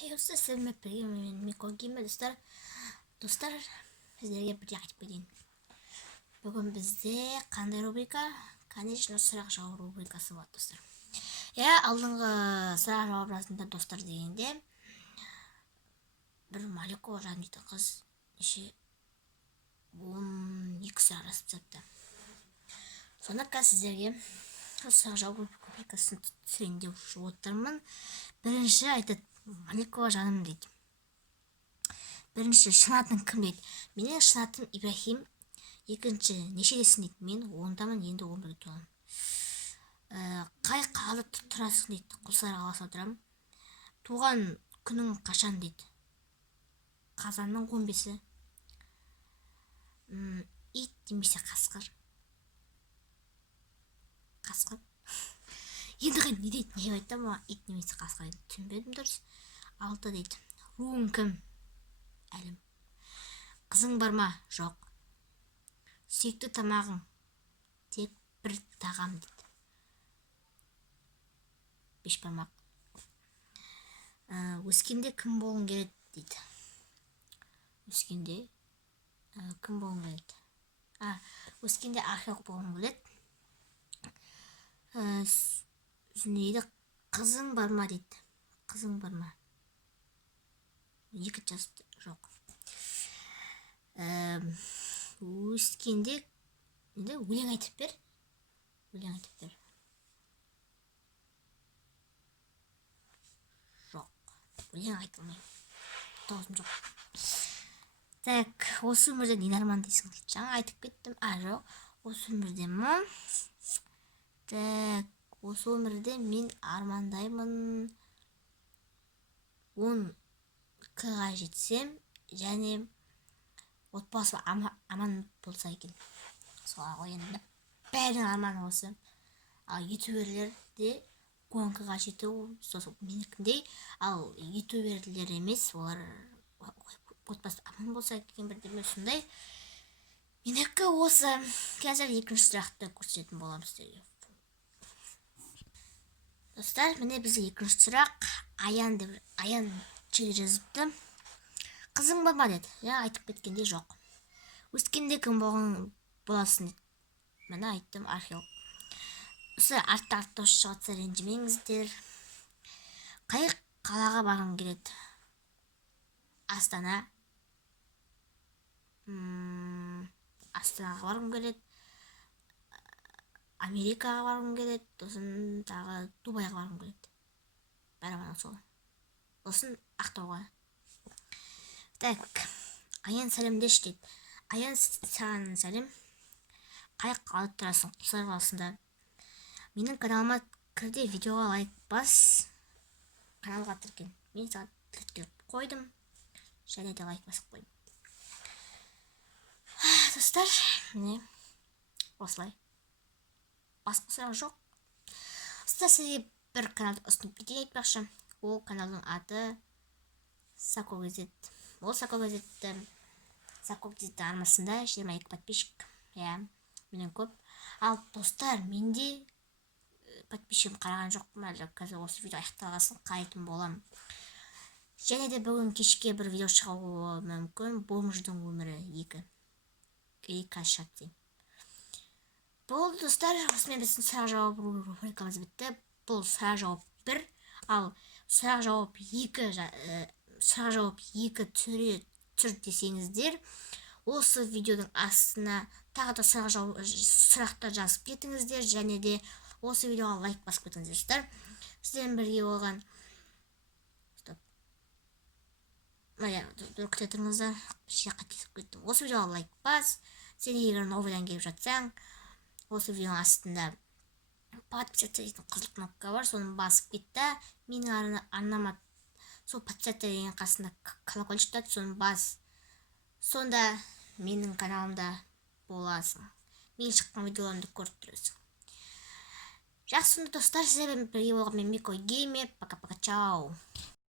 Hey сәлеметсіздер ме? Мен Мико Геймер достар. Сіздерге бірде айтып кетейін. Бүгін бізде қандай рубрика? Конечно, сұрақ жауап рубрикасы болады достар. Алдыңғы сұрақ жауап арасында достар дегенде бір Маликова Жан дейтін қыз неше 12 сұрақ жазып тастапты. Сонда қазір сіздерге сұрақ жауап рубрикасын түсірейін деп отырмын. Бірінші айтады, Маликова Жаным дейді. Бірінші, шын атың кім дейді. Менің шын атым Ибрахим. Екінші, нешедесің дейді. Мен 10-дамын, енді 11-де туамын. Қай қалада тұрасың дейді. Құлсары қаласында тұрамын. Туған күнің қашан дейді. Қазанның 15-і. Ит немесе қасқыр. Қасқыр. Енді қай не дейді, не айтты ма? Ит немесе қасқыр дейді. Түсінбедім дұрыс. 6 дейді. Руың кім? Әлім. Қызың бар ма? Жоқ. Сүйікті тамағың? Тек бір тағам дейді. Бешбармақ. Өскенде кім болғың келеді дейді. Өскенде кім болғың келеді? Өскенде археолог болғым келеді. Нейді, қызың бар ма дейді. Қызың бар ма? 2 жасты. Жоқ. Өскенде өлең айтып бер. Өлең айтып бер. Жоқ. Өлең айтылмайды. Даусым жоқ. Так, осы өмірде нені армандайсың дейді. Жаңа айтып кеттім. Жоқ. Осы өмірде ме? Так, осы өмірде мен армандаймын 10-ға жетсем, және отбасы аман болса екен. Солай ғой енді. Бәрінің арманы осы. Ал ютуберлер де 10-ға жету менікіндей. Ал ютуберлер емес, олар отбасы аман болса екен бірдеме сондай. Менікі осы. Қазір екінші сұрақты көрсететін боламын сіздерге. Достар, міне бізде екінші сұрақ. Аян желі жазыпты. Қызың бар ма деді. Айтып кеткенде жоқ. Өскенде кім боласың деді. Міне айттым, археолог. Осы артта шығатса ренжімеңіздер. Қай қалаға барғың келеді? Астана. Астанаға барғым келеді. Америкаға барғым келеді. Сосын тағы Дубайға барғым келеді. Бәрі сол. Сосын Ақтауға. Так, Аян сәлемдеш дейді. Аян саған сәлем. Қай қалада тұрасың? Құлсары қаласында. Менің каналыма кірде, видеоға лайк бас. Каналға тіркел. Мен саған тіркеліп қойдым. Және де лайк басып қойдым. Достар, міне осылай. Басқа сұрақ жоқ. Сізге бір каналды ұсынып кетейін айтпақшы. Ол каналдың аты Сако Газет. Ол Сако Газетті арнасында 22 подписчик. Менен көп. Ал достар, менде подписчигім қараған жоқ ма? Қазір осы видео аяқталғасын қарайтын болам. Және де бүгін кешке бір видео шығуы мүмкін. Бомждың өмірі 2. Қазір шатты. Бұл достар, осымен біздің сұрақ жауап рубрикамыз бітті. Бұл сұрақ жауап 1, ал сұрақ жауап 2 түр десеңіздер, осы видеоның астына тағы да сұрақтар жазып кетіңіздер, және де осы видеоға лайк басып кетіңіздер. Сіздермен бірге болған күте тұрыңыздар. Осы видеоға лайк бас. Сен егер новыйдан келіп жатсаң, осы видеоның астында подписаться дейтін қызыл кнопка бар, соны басып кетті. Менің арнама сол подписаться деген қасында колокольчик тұрады, соны бас. Сонда менің каналымда боласың. Мен шыққан видеоларымды көріп тұрасың. Жақсы достар, сіздермен бірге болған мен Мико Геймер. Пока-пока, чао.